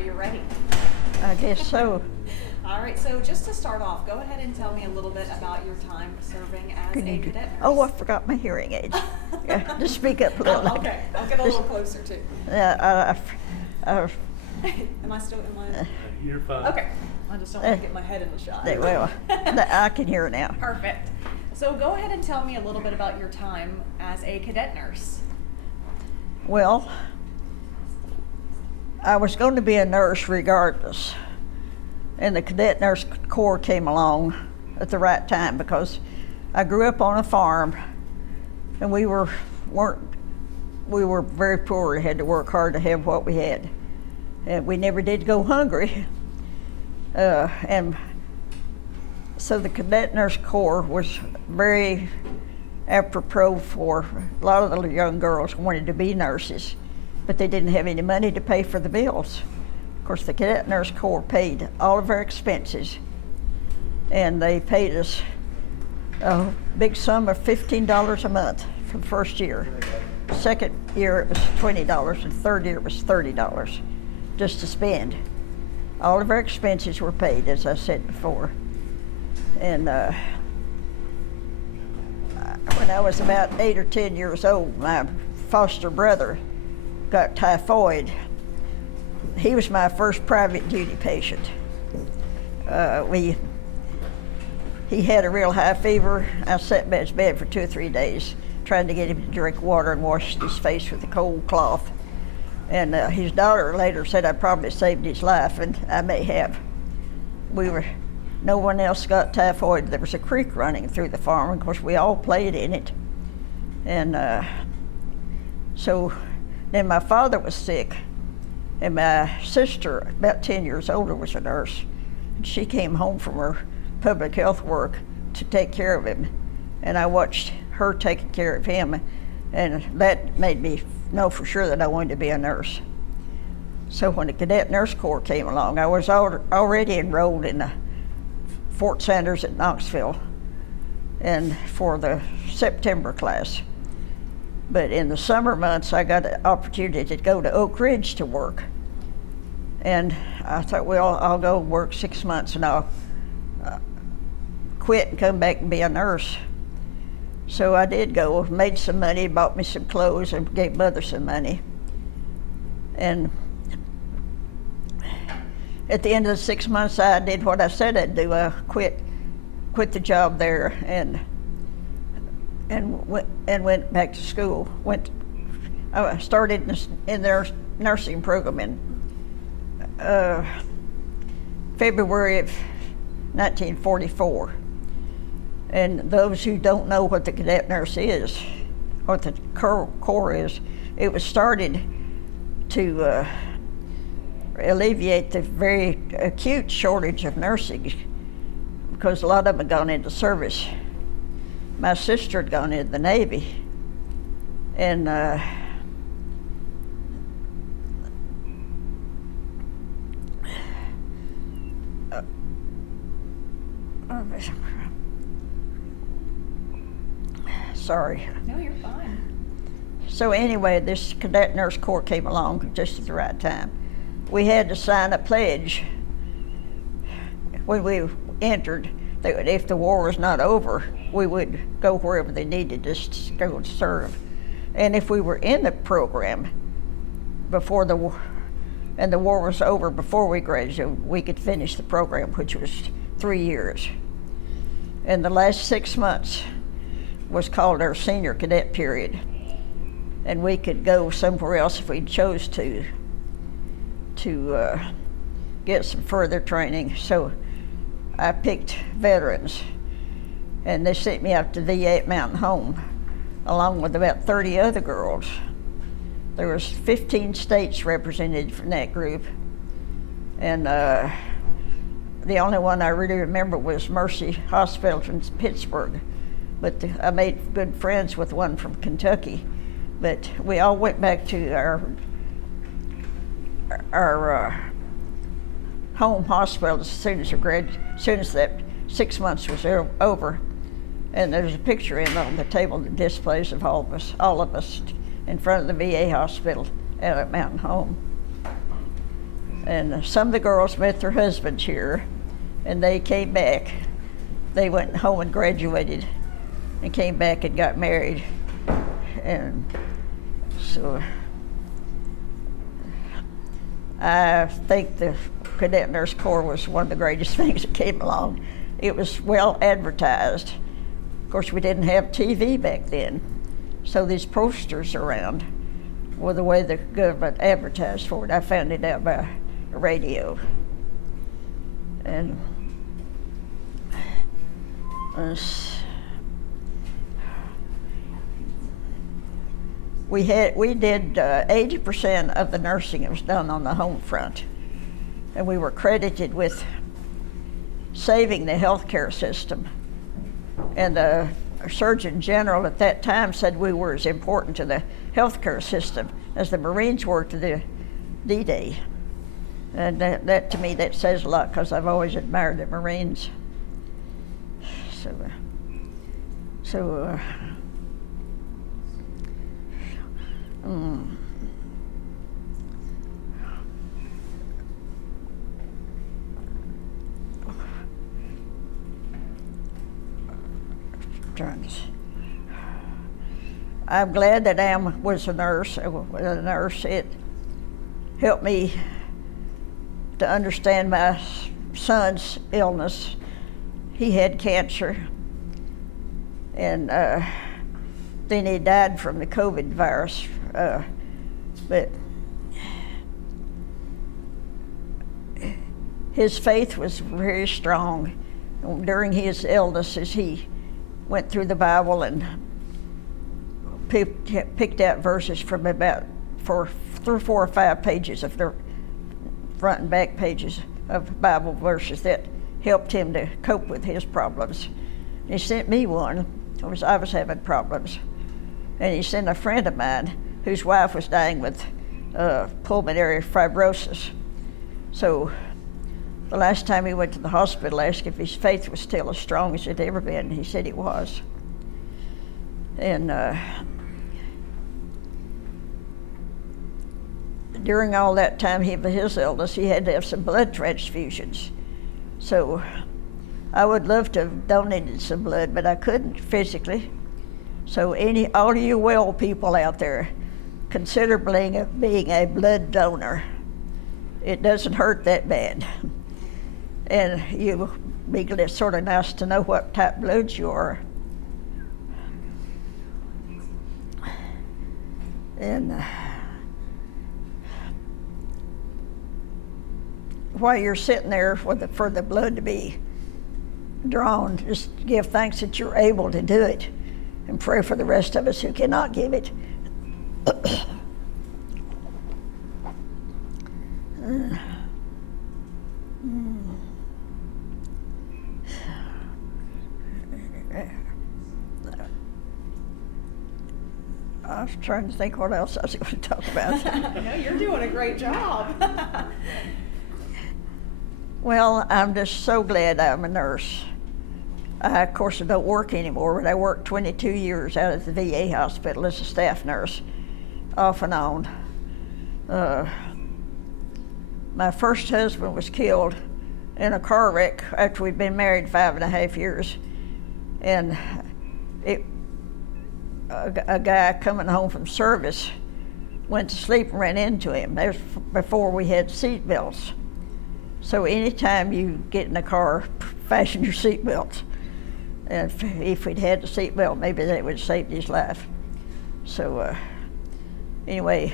Are you ready? I guess so. All right, so just to start off, go ahead and tell me a little bit about your time serving as a cadet nurse. Oh, I forgot my hearing aids. Yeah, just speak up a little. Oh, okay, I'll get a little closer too. Am Am I still in line? You're fine. Okay, I just don't want to get my head in the shot. well, I can hear now. Perfect. So go ahead and tell me a little bit about your time as a cadet nurse. Well, I was going to be a nurse regardless. And the Cadet Nurse Corps came along at the right time because I grew up on a farm and we were very poor. We had to work hard to have what we had. And we never did go hungry. And so the Cadet Nurse Corps was very apropos for a lot of the young girls who wanted to be nurses, but they didn't have any money to pay for the bills. Of course, the Cadet Nurse Corps paid all of our expenses, and they paid us a big sum of $15 a month for the first year. Second year it was $20, and third year it was $30 just to spend. All of our expenses were paid, as I said before. And when I was about 8 or 10 years old, my foster brother got typhoid. He was my first private duty patient. He had a real high fever. I sat by his bed for 2 or 3 days trying to get him to drink water and wash his face with a cold cloth. And his daughter later said I probably saved his life, and I may have. No one else got typhoid. There was a creek running through the farm. Of course, we all played in it. And so then my father was sick, and my sister, about 10 years older, was a nurse. And she came home from her public health work to take care of him. And I watched her taking care of him, and that made me know for sure that I wanted to be a nurse. So when the Cadet Nurse Corps came along, I was already enrolled in the Fort Sanders at Knoxville and for the September class. But in the summer months, I got an opportunity to go to Oak Ridge to work. And I thought, well, I'll go work 6 months and I'll quit and come back and be a nurse. So I did go, made some money, bought me some clothes, and gave Mother some money. And at the end of the 6 months, I did what I said I'd do. I quit the job there and went back to school. I started in their nursing program in February of 1944. And those who don't know what the cadet nurse is, what the Corps is, it was started to alleviate the very acute shortage of nursing because a lot of them had gone into service. My sister had gone into the Navy, and sorry. No, you're fine. So anyway, this Cadet Nurse Corps came along just at the right time. We had to sign a pledge when we entered that if the war was not over, we would go wherever they needed us to go and serve. And if we were in the program before the war, and the war was over before we graduated, we could finish the program, which was 3 years. And the last 6 months was called our senior cadet period. And we could go somewhere else if we chose to get some further training. So I picked veterans, and they sent me out to VA at Mountain Home, along with about 30 other girls. There was 15 states represented from that group, and the only one I really remember was Mercy Hospital from Pittsburgh, but I made good friends with one from Kentucky. But we all went back to our home hospital as soon as that 6 months was over. And there's a picture on the table that displays of all of us in front of the VA hospital out at Mountain Home. And some of the girls met their husbands here, and they came back. They went home and graduated and came back and got married. And so I think the Cadet Nurse Corps was one of the greatest things that came along. It was well advertised. Of course, we didn't have TV back then, so these posters around were the way the government advertised for it. I found it out by radio. And we did 80% of the nursing that was done on the home front, and we were credited with saving the healthcare system. And the Surgeon General at that time said we were as important to the healthcare system as the Marines were to the D-Day. And that to me, that says a lot, because I've always admired the Marines. I'm glad that I was a nurse. It helped me to understand my son's illness. He had cancer, and then he died from the COVID virus. But his faith was very strong during his illness, as he went through the Bible and picked out verses from about 4 or 5 pages of the front and back pages of Bible verses that helped him to cope with his problems. He sent me one, because I was having problems. And he sent a friend of mine whose wife was dying with pulmonary fibrosis. So the last time he went to the hospital, I asked if his faith was still as strong as it ever been. He said it was. And during all that time of his illness, he had to have some blood transfusions. So I would love to have donated some blood, but I couldn't physically. So all you well people out there, consider being a blood donor. It doesn't hurt that bad. And you'll be sort of nice to know what type of blood you are. And while you're sitting there for the blood to be drawn, just give thanks that you're able to do it, and pray for the rest of us who cannot give it. I was trying to think what else I was going to talk about. No, you're doing a great job. Well, I'm just so glad I'm a nurse. I, of course, don't work anymore, but I worked 22 years out at the VA hospital as a staff nurse, off and on. My first husband was killed in a car wreck after we'd been married 5.5 years. And a guy coming home from service went to sleep and ran into him. That was before we had seat belts. So anytime you get in a car, fasten your seat belts. And if we'd had the seat belt, maybe that would have saved his life. So anyway,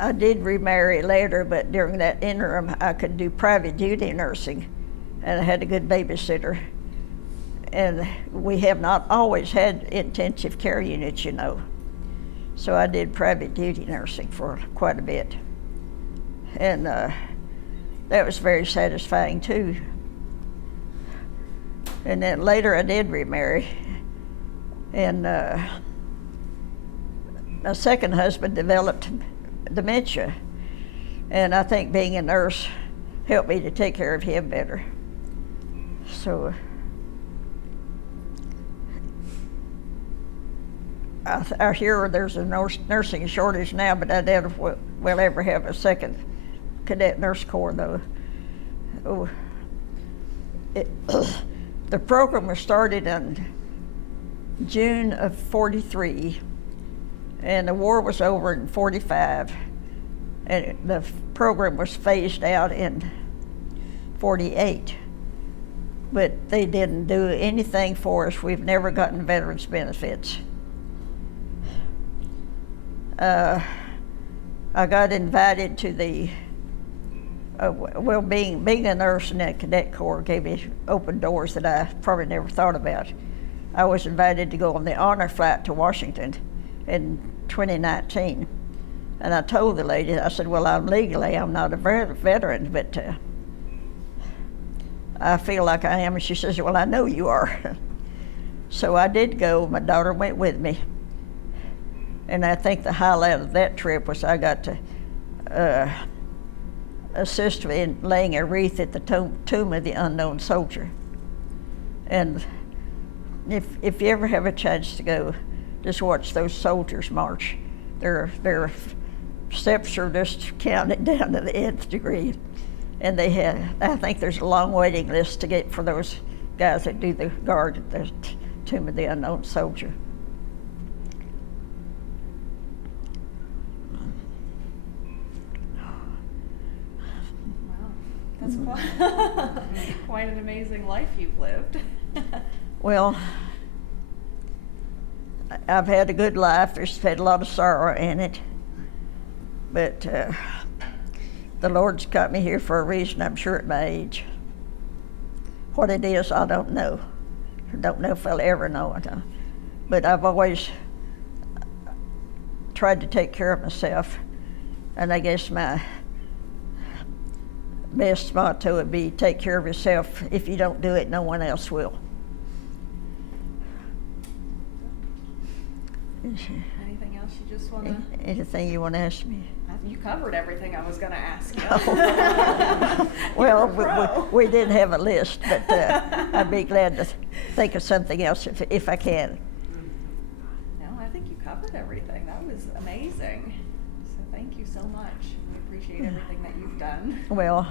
I did remarry later, but during that interim, I could do private duty nursing, and I had a good babysitter. And we have not always had intensive care units, you know. So I did private duty nursing for quite a bit. And that was very satisfying too. And then later I did remarry. And my second husband developed dementia. And I think being a nurse helped me to take care of him better. So I hear there's a nursing shortage now, but I doubt if we'll ever have a second cadet nurse corps, though. Oh, the program was started in June of '43, and the war was over in '45, and the program was phased out in '48. But they didn't do anything for us. We've never gotten veterans benefits. I got invited to the, well, being a nurse in that cadet corps gave me open doors that I probably never thought about. I was invited to go on the honor flight to Washington in 2019. And I told the lady, I said, well, I'm not a veteran, but I feel like I am. And she says, well, I know you are. So I did go. My daughter went with me. And I think the highlight of that trip was I got to assist in laying a wreath at the tomb of the unknown soldier. And if you ever have a chance to go, just watch those soldiers march. Their steps are just counted down to the nth degree. And I think there's a long waiting list to get for those guys that do the guard at the tomb of the unknown soldier. That's quite an amazing life you've lived. Well, I've had a good life. There's had a lot of sorrow in it. But the Lord's got me here for a reason, I'm sure, at my age. What it is, I don't know. I don't know if I'll ever know it. But I've always tried to take care of myself. And I guess my best motto would be take care of yourself. If you don't do it, no one else will. Anything else you just want to? Anything you want to ask me? You covered everything I was going to ask you. Well, we didn't have a list, but I'd be glad to think of something else if I can. No, I think you covered everything. That was amazing. So thank you so much. We appreciate everything that you've done. Well,